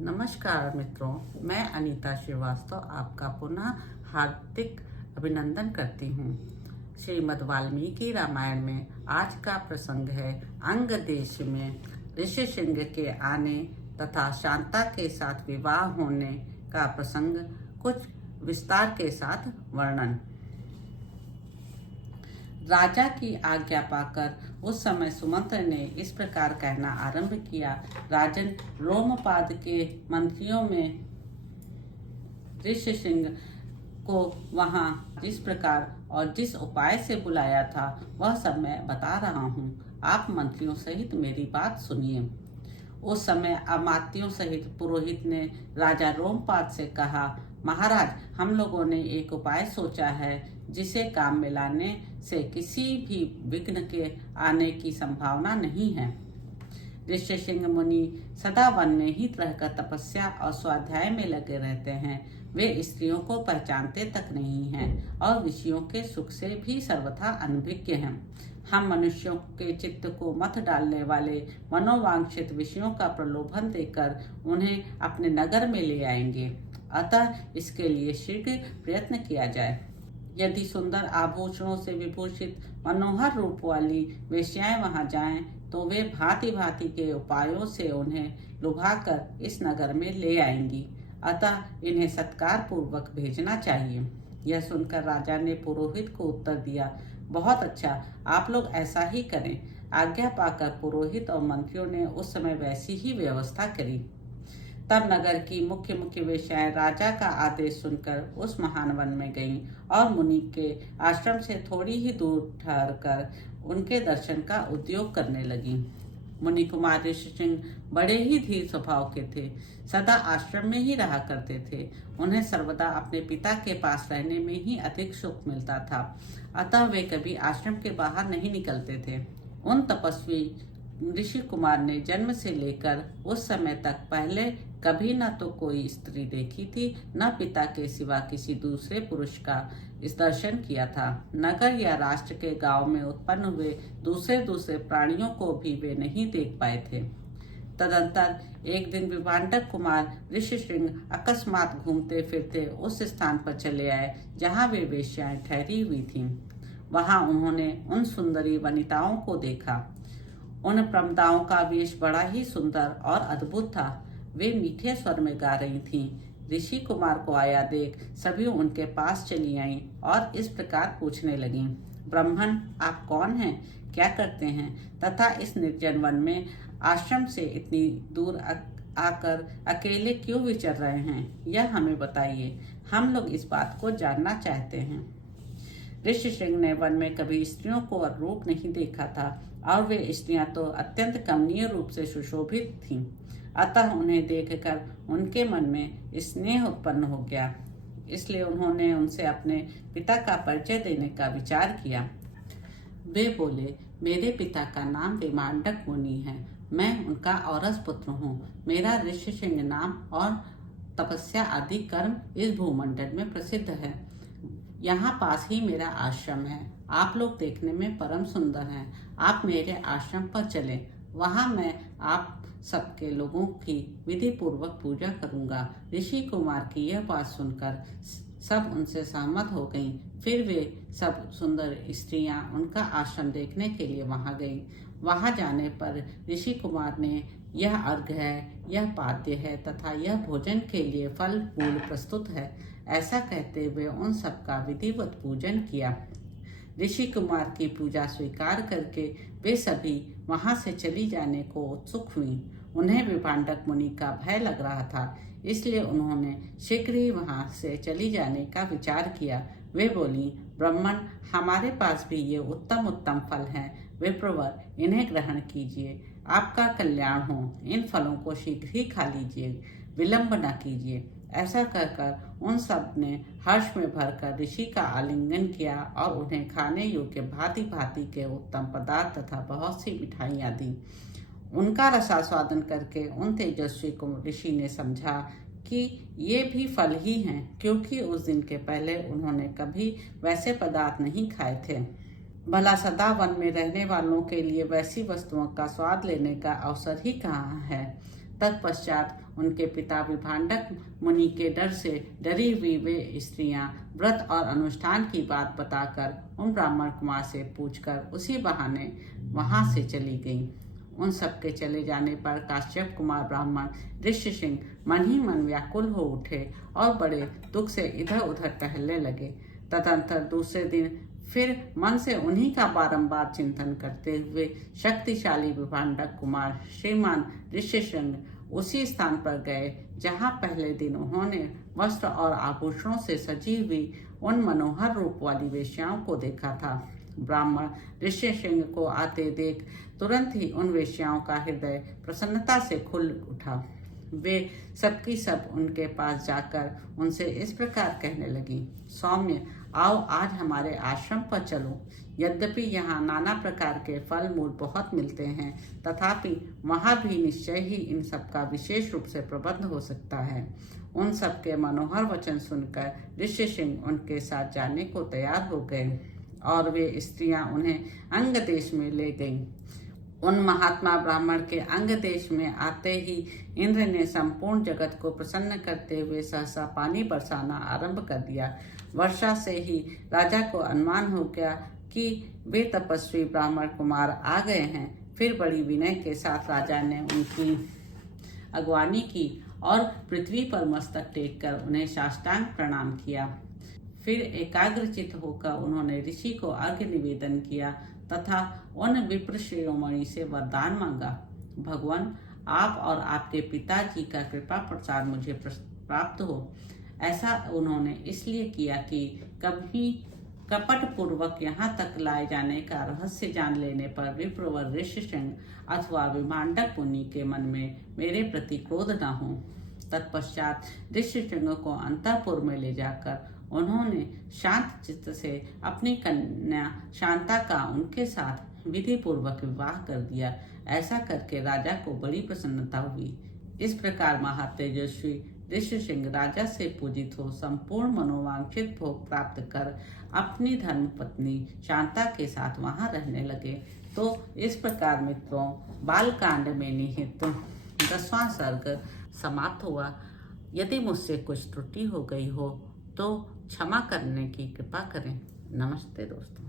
नमस्कार मित्रों, मैं अनीता श्रीवास्तव आपका पुनः हार्दिक अभिनंदन करती हूँ। श्रीमद् वाल्मीकि रामायण में आज का प्रसंग है अंग देश में ऋषिशृंग के आने तथा शांता के साथ विवाह होने का प्रसंग, कुछ विस्तार के साथ वर्णन। राजा की आज्ञा पाकर उस समय सुमंत्र ने इस प्रकार कहना आरंभ किया। राजन, रोमपाद के मंत्रियों में ऋषिशृंग को वहां जिस प्रकार और जिस उपाय से बुलाया था वह सब मैं बता रहा हूँ। आप मंत्रियों सहित मेरी बात सुनिए। उस समय अमात्यों सहित पुरोहित ने राजा रोमपाद से कहा, महाराज, हम लोगों ने एक उपाय सोचा है जिसे काम में लाने से किसी भी विघ्न के आने की संभावना नहीं है। ऋषिशृंग मुनि सदा वन में ही रहकर तपस्या और स्वाध्याय में लगे रहते हैं। वे स्त्रियों को पहचानते तक नहीं हैं और ऋषियों के सुख से भी सर्वथा अनभिज्ञ हैं। हम मनुष्यों के चित्त को मत डालने वाले मनोवांछित विषयों का प्रलोभन देकर उन्हें अपने नगर में ले आएंगे। अतः इसके लिए शीघ्र प्रयत्न किया जाए। यदि सुंदर आभूषणों से विभूषित मनोहर रूप वाली वेश्याएं वहां जाएं, तो वे भांति भांति के उपायों से उन्हें लुभाकर इस नगर में ले आएंगी। अतः इन्हें सत्कार पूर्वक भेजना चाहिए। यह सुनकर राजा ने पुरोहित को उत्तर दिया, बहुत अच्छा, आप लोग ऐसा ही करें। आज्ञा पाकर पुरोहित और मंत्रियों ने उस समय वैसी ही व्यवस्था करी। तब नगर की मुख्य मुख्य वेश्याएं राजा का आदेश सुनकर उस महान वन में गईं और मुनि के आश्रम से थोड़ी ही दूर ठहरकर उनके दर्शन का उद्योग करने लगीं। मुनि कुमार ऋषिशृंग बड़े ही धीर स्वभाव के थे, सदा आश्रम में ही रहा करते थे। उन्हें सर्वदा अपने पिता के पास रहने में ही अधिक सुख मिलता था, अतः वे कभी आश्रम के बाहर नहीं निकलते थे। उन तपस्वी ऋषि कुमार ने जन्म से लेकर उस समय तक पहले कभी न तो कोई स्त्री देखी थी, न पिता के सिवा किसी दूसरे पुरुष का इस दर्शन किया था। नगर या राष्ट्र के गांव में उत्पन्न हुए दूसरे प्राणियों को भी वे नहीं देख पाए थे। तदंतर एक दिन विभांडक कुमार ऋषिशृंग अकस्मात घूमते फिरते उस स्थान पर चले आए जहाँ वे वेश्याएं ठहरी हुई थीं। वहां उन्होंने उन सुंदरी वनिताओं को देखा। उन प्रमदाओं का वेश बड़ा ही सुंदर और अद्भुत था। वे मीठे स्वर में गा रही थीं। ऋषि कुमार को आया देख सभी उनके पास चली आईं और इस प्रकार पूछने लगीं, ब्राह्मण, आप कौन हैं, क्या करते हैं तथा इस निर्जन वन में आश्रम से इतनी दूर आकर अकेले क्यों विचर रहे हैं, यह हमें बताइए। हम लोग इस बात को जानना चाहते हैं। ऋषिशृंग ने वन में कभी स्त्रियों को रूप नहीं देखा था और वे स्त्रियां तो अत्यंत कमनीय रूप से सुशोभित थीं। अतः उन्हें देखकर उनके मन में स्नेह उत्पन्न हो गया। इसलिए उन्होंने उनसे अपने पिता का परिचय देने का विचार किया। वे बोले, मेरे पिता का नाम विभांडक मुनि है। मैं उनका औरस पुत्र हूँ। मेरा ऋषिशृंग नाम और तपस्या आदि कर्म इस भूमंडल में प्रसिद्ध है। यहाँ पास ही मेरा आश्रम है। आप लोग देखने में परम सुंदर हैं। आप मेरे आश्रम पर चलें। वहाँ मैं आप सबके लोगों की विधि पूर्वक पूजा करूँगा। ऋषि कुमार की यह बात सुनकर सब उनसे सहमत हो गईं। फिर वे सब सुंदर स्त्रियां उनका आश्रम देखने के लिए वहां गईं। वहां जाने पर ऋषि कुमार ने यह अर्घ्य है, यह पाद्य है तथा यह भोजन के लिए फल मूल प्रस्तुत है, ऐसा कहते हुए उन सबका विधिवत पूजन किया। ऋषि कुमार की पूजा स्वीकार करके वे सभी वहां से चली जाने को उत्सुक हुई। उन्हें विभांडक मुनि का भय लग रहा था, इसलिए उन्होंने शीघ्र ही वहां से चली जाने का विचार किया। वे बोली, ब्राह्मण, हमारे पास भी ये उत्तम उत्तम फल हैं। विप्रवर, इन्हें ग्रहण कीजिए, आपका कल्याण हो। इन फलों को शीघ्र ही खा लीजिए, विलंब न कीजिए। ऐसा कहकर उन सब ने हर्ष में भरकर ऋषि का आलिंगन किया और उन्हें खाने योग्य भांति भांति के उत्तम पदार्थ तथा बहुत सी मिठाइयाँ दी। उनका रसास्वादन करके उन तेजस्वी को ऋषि ने समझा कि ये भी फल ही हैं, क्योंकि उस दिन के पहले उन्होंने कभी वैसे पदार्थ नहीं खाए थे। भला सदा वन में रहने वालों के लिए वैसी वस्तुओं का स्वाद लेने का अवसर ही कहाँ है। तत्पश्चात उनके पिता विभांडक मुनि के डर से डरी हुई वे स्त्रियां व्रत और अनुष्ठान की बात बताकर उन ब्राह्मण कुमार से पूछकर उसी बहाने वहां से चली गईं। उन सबके चले जाने पर काश्यप कुमार ब्राह्मण ऋषिसिंह मन ही मन व्याकुल हो उठे और बड़े दुख से इधर उधर टहलने लगे। तदंतर दूसरे दिन फिर मन से उन्हीं का बारंबार चिंतन करते हुए शक्तिशाली विभांडक कुमार श्रीमान ऋषिसिंह उसी स्थान पर गए जहां पहले दिन उन्होंने वस्त्र और आभूषणों से सजी हुई उन मनोहर रूप वाली वेश्याओं को देखा था। ब्राह्मण ऋषिसिंह को आते देख तुरंत ही उन वेश्याओं का हृदय प्रसन्नता से खुल उठा। वे सबकी सब उनके पास जाकर उनसे इस प्रकार कहने लगी, सौम्य, आओ आज हमारे आश्रम पर चलो। यद्यपि यहाँ नाना प्रकार के फल मूल बहुत मिलते हैं, तथापि वहाँ भी निश्चय ही इन सब का विशेष रूप से प्रबंध हो सकता है। उन सब के मनोहर वचन सुनकर ऋषिसिंह उनके साथ जाने को तैयार हो गए और वे स्त्रियां उन्हें अंग देश में ले गईं। उन महात्मा ब्राह्मण के अंग देश में आते ही इंद्र ने संपूर्ण जगत को प्रसन्न करते हुए सहसा पानी बरसाना आरंभ कर दिया। वर्षा से ही राजा को अनुमान हो गया कि वे तपस्वी ब्राह्मण कुमार आ गए हैं। फिर बड़ी विनय के साथ राजा ने उनकी अगवानी की और पृथ्वी पर मस्तक टेक कर उन्हें साष्टांग प्रणाम किया। फिर एकाग्रचित होकर उन्होंने ऋषि को अर्घ्य निवेदन किया तथा उन विप्र शिरोमणि से वरदान मांगा, भगवान आप और आपके पिताजी का कृपा प्रसाद मुझे प्राप्त हो। ऐसा उन्होंने इसलिए किया कि कभी कपट पूर्वक यहाँ तक लाए जाने का रहस्य जान लेने पर विप्रवर ऋषिसिंह अथवा विभांडक मुनि के मन में मेरे प्रति क्रोध न हो। तत्पश्चात ऋषिसिंह को अंतःपुर में ले जाकर उन्होंने शांत चित्त से अपनी कन्या शांता का उनके साथ विधि पूर्वक विवाह कर दिया। ऐसा करके राजा को बड़ी प्रसन्नता हुई। इस प्रकार महातेजस्वी ऋषिसिंह राजा से पूजित हो संपूर्ण मनोवांछित भोग प्राप्त कर अपनी धर्म पत्नी शांता के साथ वहां रहने लगे। तो इस प्रकार मित्रों बालकांड में निहित 10वां सर्ग समाप्त हुआ। यदि मुझसे कुछ त्रुटि हो गई हो तो क्षमा करने की कृपा करें। नमस्ते दोस्तों।